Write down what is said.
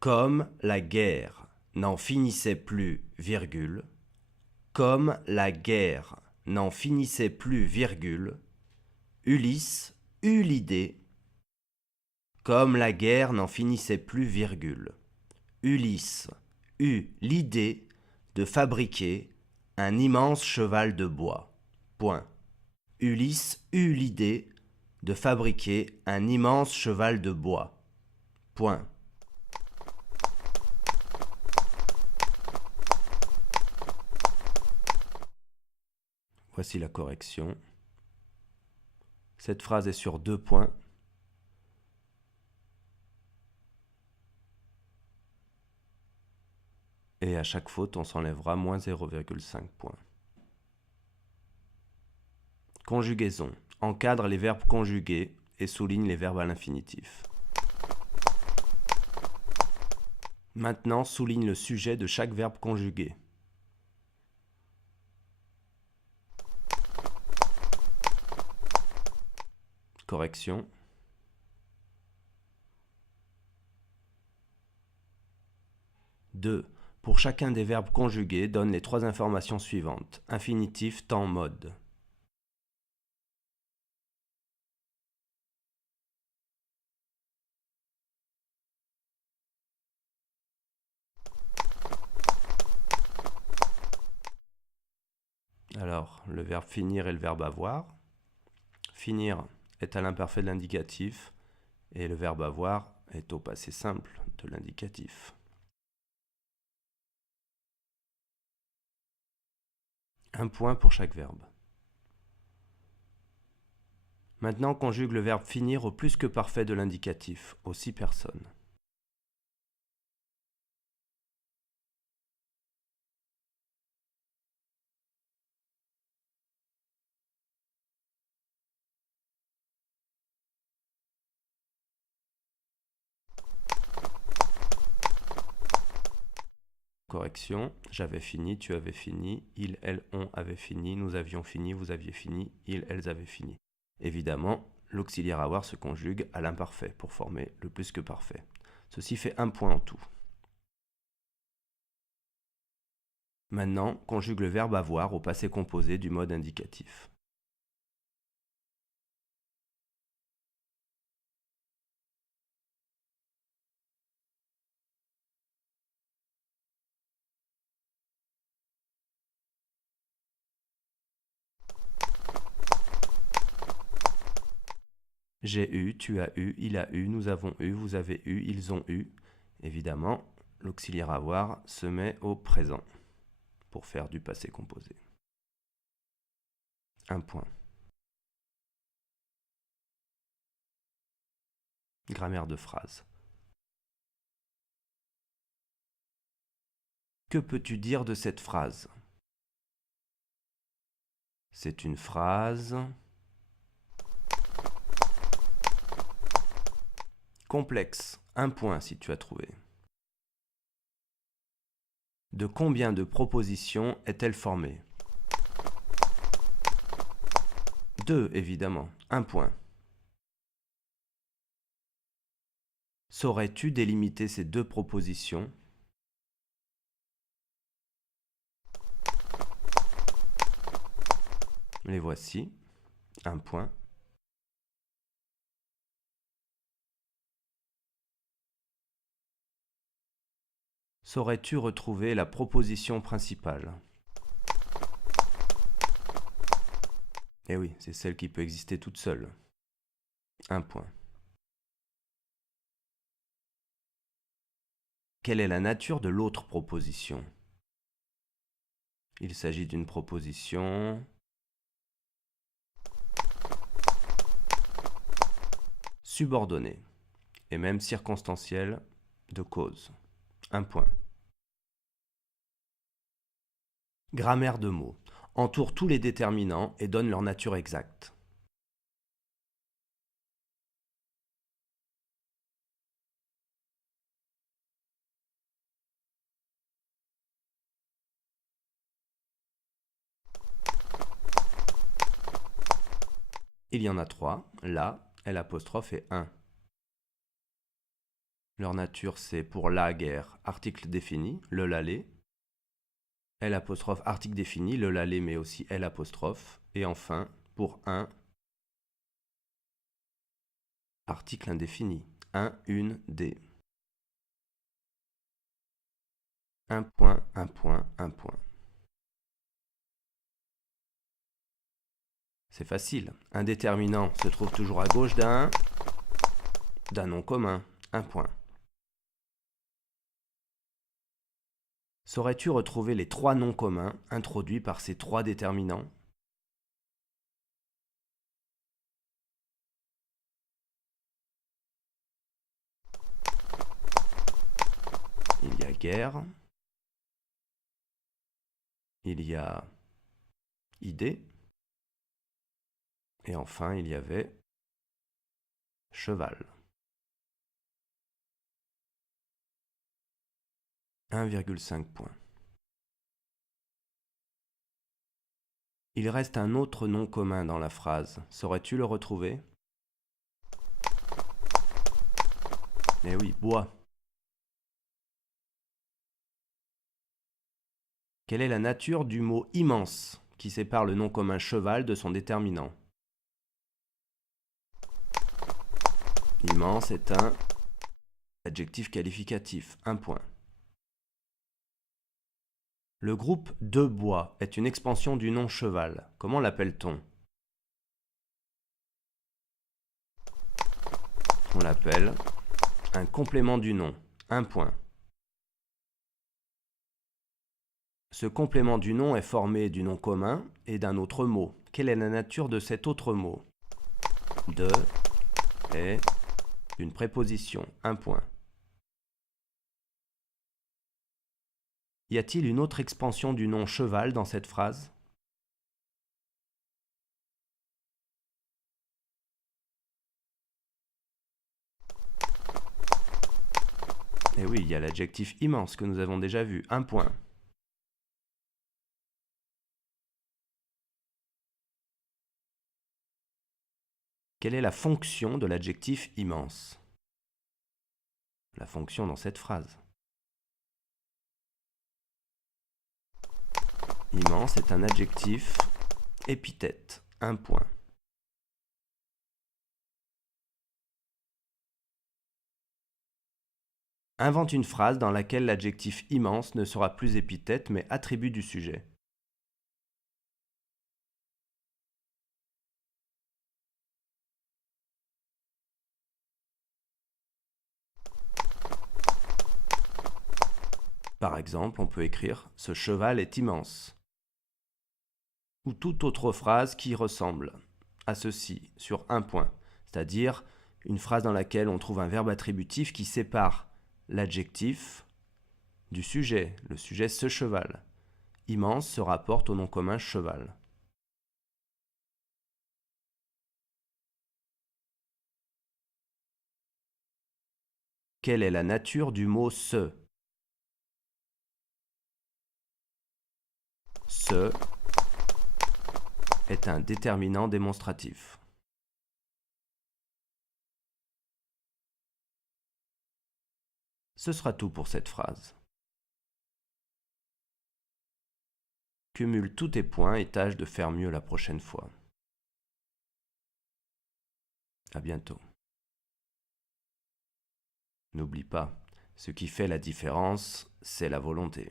Comme la guerre n'en finissait plus, virgule, comme la guerre n'en finissait plus, virgule, Ulysse eut l'idée, comme la guerre n'en finissait plus, virgule, Ulysse eut l'idée de fabriquer un immense cheval de bois. Point. Ulysse eut l'idée de fabriquer un immense cheval de bois. Point. Voici la correction. Cette phrase est sur 2 points. Et à chaque faute, on s'enlèvera moins 0,5 points. Conjugaison. Encadre les verbes conjugués et souligne les verbes à l'infinitif. Maintenant, souligne le sujet de chaque verbe conjugué. Correction. Deux. Pour chacun des verbes conjugués, donne les 3 informations suivantes. Infinitif, temps, mode. Alors, le verbe finir et le verbe avoir. Finir est à l'imparfait de l'indicatif et le verbe avoir est au passé simple de l'indicatif. Un point pour chaque verbe. Maintenant, conjugue le verbe finir au plus que parfait de l'indicatif, aux 6 personnes. Correction, j'avais fini, tu avais fini, ils, elles, on avaient fini, nous avions fini, vous aviez fini, ils, elles avaient fini. Évidemment, l'auxiliaire avoir se conjugue à l'imparfait pour former le plus que parfait. Ceci fait 1 point en tout. Maintenant, conjugue le verbe avoir au passé composé du mode indicatif. J'ai eu, tu as eu, il a eu, nous avons eu, vous avez eu, ils ont eu. Évidemment, l'auxiliaire avoir se met au présent pour faire du passé composé. 1 point. Grammaire de phrase. Que peux-tu dire de cette phrase? C'est une phrase complexe. 1 point si tu as trouvé. De combien de propositions est-elle formée? 2, évidemment. 1 point. Saurais-tu délimiter ces 2 propositions? Les voici. 1 point. Saurais-tu retrouver la proposition principale? Eh oui, c'est celle qui peut exister toute seule. 1 point. Quelle est la nature de l'autre proposition? Il s'agit d'une proposition subordonnée et même circonstancielle de cause. 1 point. Grammaire de mots. Entoure tous les déterminants et donne leur nature exacte. Il y en a 3, là, L' et 1. Leur nature, c'est pour la guerre, article défini, le lalé. L', article défini, le lalé, mais aussi L'. Et enfin, pour un, article indéfini, un, une, des. Un point, un point, un point. C'est facile. Un déterminant se trouve toujours à gauche d'un nom commun, un point. Saurais-tu retrouver les trois noms communs introduits par ces trois déterminants? Il y a guerre, il y a idée, et enfin il y avait cheval. 1,5 points. Il reste un autre nom commun dans la phrase. Saurais-tu le retrouver? Eh oui, bois. Quelle est la nature du mot immense qui sépare le nom commun cheval de son déterminant? Immense est un adjectif qualificatif, un point. Le groupe de bois est une expansion du nom cheval. Comment l'appelle-t-on? On l'appelle un complément du nom, un point. Ce complément du nom est formé du nom commun et d'un autre mot. Quelle est la nature de cet autre mot? De est une préposition, un point. Y a-t-il une autre expansion du nom cheval dans cette phrase? Eh oui, il y a l'adjectif immense que nous avons déjà vu, un point. Quelle est la fonction de l'adjectif immense? La fonction dans cette phrase. Immense est un adjectif épithète, un point. Invente une phrase dans laquelle l'adjectif immense ne sera plus épithète mais attribut du sujet. Par exemple, on peut écrire « Ce cheval est immense » ou toute autre phrase qui ressemble à ceci sur un point, c'est-à-dire une phrase dans laquelle on trouve un verbe attributif qui sépare l'adjectif du sujet, le sujet ce cheval. Immense se rapporte au nom commun cheval. Quelle est la nature du mot ce? Ce est un déterminant démonstratif. Ce sera tout pour cette phrase. Cumule tous tes points et tâche de faire mieux la prochaine fois. À bientôt. N'oublie pas, ce qui fait la différence, c'est la volonté.